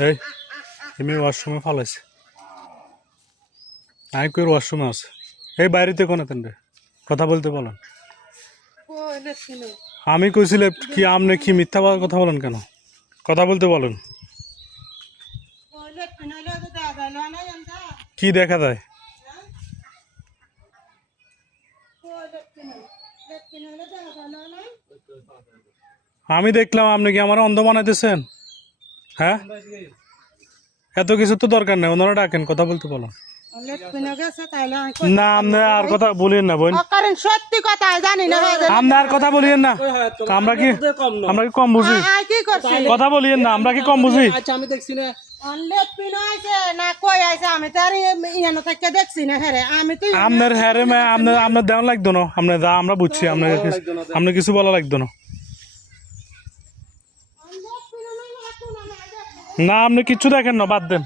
এই তুমি ওয়াশরুমে ফালাইছে আমি কই ওয়াশরুমে আছে এই বাইরেতে কোন তেনরে কথা বলতে বলেন আমি কইছিলে কি আপনি কি মিথ্যা কথা বলেন কেন কথা বলতে বলেন কি দেখা যায় আমি দেখলাম আপনি কি আমার অন্ধ বানাইতেছেন হ্যাঁ এত কিছু তো দরকার নেই ওনারা ডাকেন কথা বলতে বলেন না আপনি আর কথা বলিয়েন না বোন সত্যি কথা জানি না আপনি আর কথা বলিয়েন না আমরা কি কম বুঝি কথা বলিয়েন না আমরা কি কম বুঝি আমি দেখছি না আপনার হ্যারে আপনার দেওয়া লাগতো না আপনার যা আমরা বুঝছি আপনার কিছু বলা লাগতো না না আপনি কিচ্ছু দেখেন না বাদ দেন